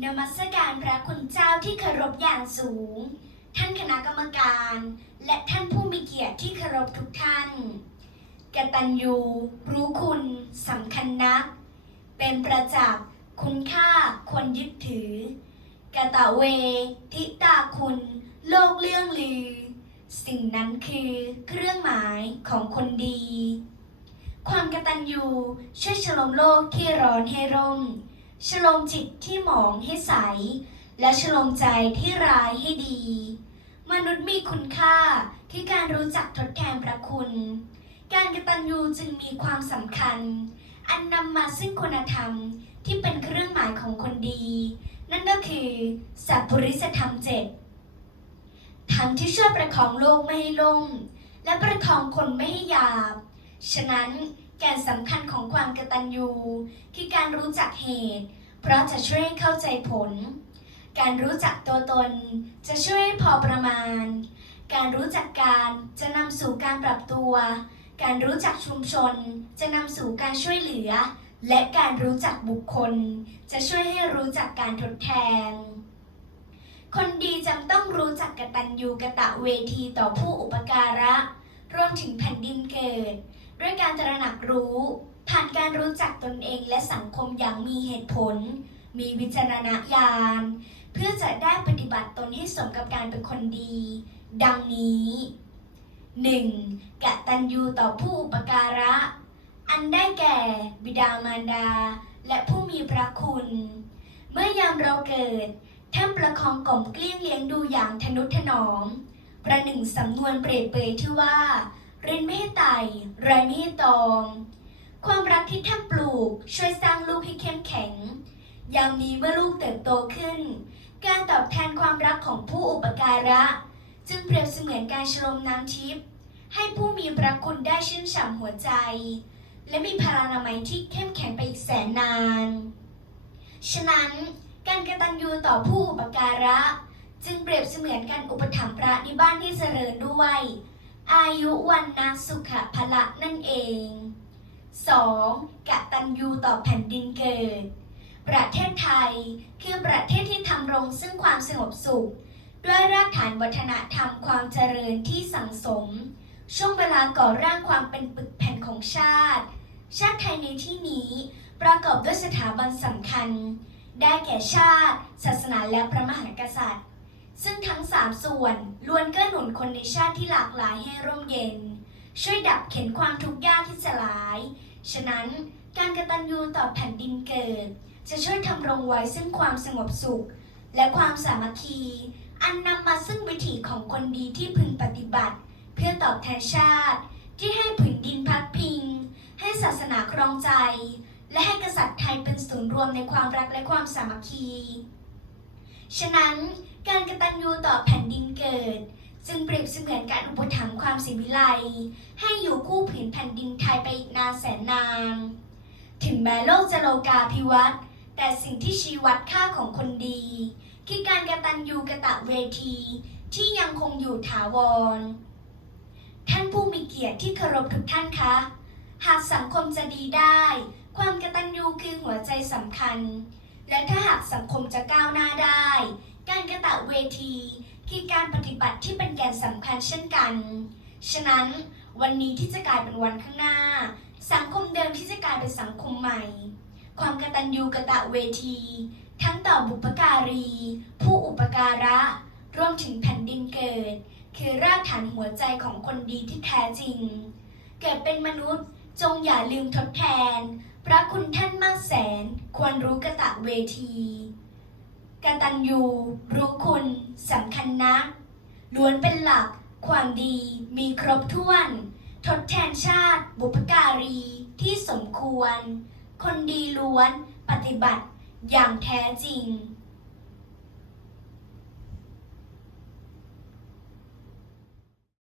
นมัสการพระคุณเจ้าที่เคารพอย่างสูง ท่านคณะกรรมการ และท่านผู้มีเกียรติที่เคารพทุกท่านกตัญญูรู้คุณสำคัญนัก เป็นประจักษ์คุณค่าควรยึดถือกตะเว ทิตาคุณ โลกเรื่องลือ สิ่งนั้นคือเครื่องหมายของคนดี ความกตัญญูช่วยชโลมโลกที่ร้อนให้ร่ม ชโลมจิตที่หมองให้ใส และชโลมใจที่ร้ายให้ดี มนุษย์มีคุณค่าที่การรู้จักทดแทนพระคุณ การกตัญญูจึงมีความสำคัญ อันนำมาซึ่งคุณธรรมที่เป็นเครื่องหมายของคนดี นั่นก็คือสัพพุริสธรรมเจ็ดธรรมที่ช่วยประคองโลกไม่ให้ล่ม และประคองคนไม่ให้หยาบ ฉะนั้น แก่นสำคัญของความกตัญญูคือการรู้จักเหตุ เพราะจะช่วยให้เข้าใจผล การรู้จักตัวตนจะช่วยให้พอประมาณ การรู้จักการจะนำสู่การปรับตัว การรู้จักชุมชน จะนำสู่การช่วยเหลือ และการรู้จักบุคคล จะช่วยให้รู้จักการทดแทน คนดีจำต้องรู้จักกตัญญูกะตะเวทีต่อผู้อุปการะ รวมถึงแผ่นดินเกิด ด้วยการตระหนักรู้ ผ่านการรู้จักตนเองและสังคมอย่างมีเหตุผล มีวิจารณญาณ เพื่อจะได้ปฏิบัติตนให้สมกับการเป็นคนดี ดังนี้ 1. กะตัญญูต่อผู้อุปการะ อันได้แก่ บิดามารดา และผู้มีพระคุณ เมื่อยามเราเกิดท่านประคองกล่อมเกลี้ยงเลี้ยงดูอย่างทนุถนอม ประหนึ่งสำนวนเปรตเปยที่ว่า รินไม่ให้ไต่ไรไม่ให้ตอง ความรักที่ท่านปลูกช่วยสร้างลูกให้เข้มแข็ง ยามนี้เมื่อลูกเติบโตขึ้น การตอบแทนความรักของผู้อุปการะ จึงเปรียบเสมือนการชโลมน้ำทิพย์ให้ผู้มีพระคุณได้ชื่นฉ่ำหัวใจ และมีพลานามัยที่เข้มแข็งไปอีกแสนนาน ฉะนั้นการกระตัญญูต่อผู้อุปการะ จึงเปรียบเสมือนการอุปถัมภ์พระในบ้านที่เจริญด้วย อายุวันนะสุขภละนั่นเอง 2. กตัญญูต่อแผ่นดินเกิด ประเทศไทยคือประเทศที่ทำรงซึ่งความสงบสุข ด้วยรากฐานวัฒนธรรมความเจริญที่สังสม ช่วงเวลาก่อร่างความเป็นปึกแผ่นของชาติ ชาติไทยในที่นี้ประกอบด้วยสถาบันสำคัญ ได้แก่ชาติ ศาสนาและพระมหากษัตริย์ ซึ่งทั้งสามส่วนล้วนเกื้อหนุนคนในชาติที่หลากหลายให้ร่มเย็น ช่วยดับเข็นความทุกข์ยากที่สลาย ฉะนั้นการกระตัญญูต่อแผ่นดินเกิด จะช่วยทำรงไว้ซึ่งความสงบสุข และความสามัคคี อันนำมาซึ่งวิถีของคนดีที่พึงปฏิบัติ เพื่อตอบแทนชาติ ที่ให้ผืนดินพักพิง ให้ศาสนาครองใจ และให้กษัตริย์ไทยเป็นศูนย์รวมในความรักและความสามัคคี ฉะนั้นการกระตัญญูต่อแผ่นดินเกิด จึงเปรียบเสมือนการอุปถัมภ์ความศิวิไลให้อยู่คู่ผืนแผ่นดินไทยไปอีกนานแสนนาน ถึงแม้โลกจะโลกาภิวัตน์แต่สิ่งที่ชี้วัดค่าของคนดี คือการกระตัญญูกะตะเวที ที่ยังคงอยู่ถาวร ท่านผู้มีเกียรติที่เคารพทุกท่านคะ หากสังคมจะดีได้ ความกระตัญญูคือหัวใจสำคัญ และถ้าหากสังคมจะก้าวหน้าได้ การกระตะเวทีคือการปฏิบัติที่เป็นแกนสำคัญเช่นกัน ฉะนั้นวันนี้ที่จะกลายเป็นวันข้างหน้า สังคมเดิมที่จะกลายเป็นสังคมใหม่ ความกตัญญูกะตะเวที ทั้งต่อบุปการี ผู้อุปการะ รวมถึงแผ่นดินเกิด คือรากฐานหัวใจของคนดีที่แท้จริง เกิดเป็นมนุษย์ จงอย่าลืมทดแทน พระคุณท่านมากแสน ควรรู้กระตะเวทีกตัญญูรู้คุณสำคัญนักล้วนเป็นหลักความดีมีครบถ้วน ทดแทนชาติบุพการีที่สมควร คนดีล้วนปฏิบัติอย่างแท้จริง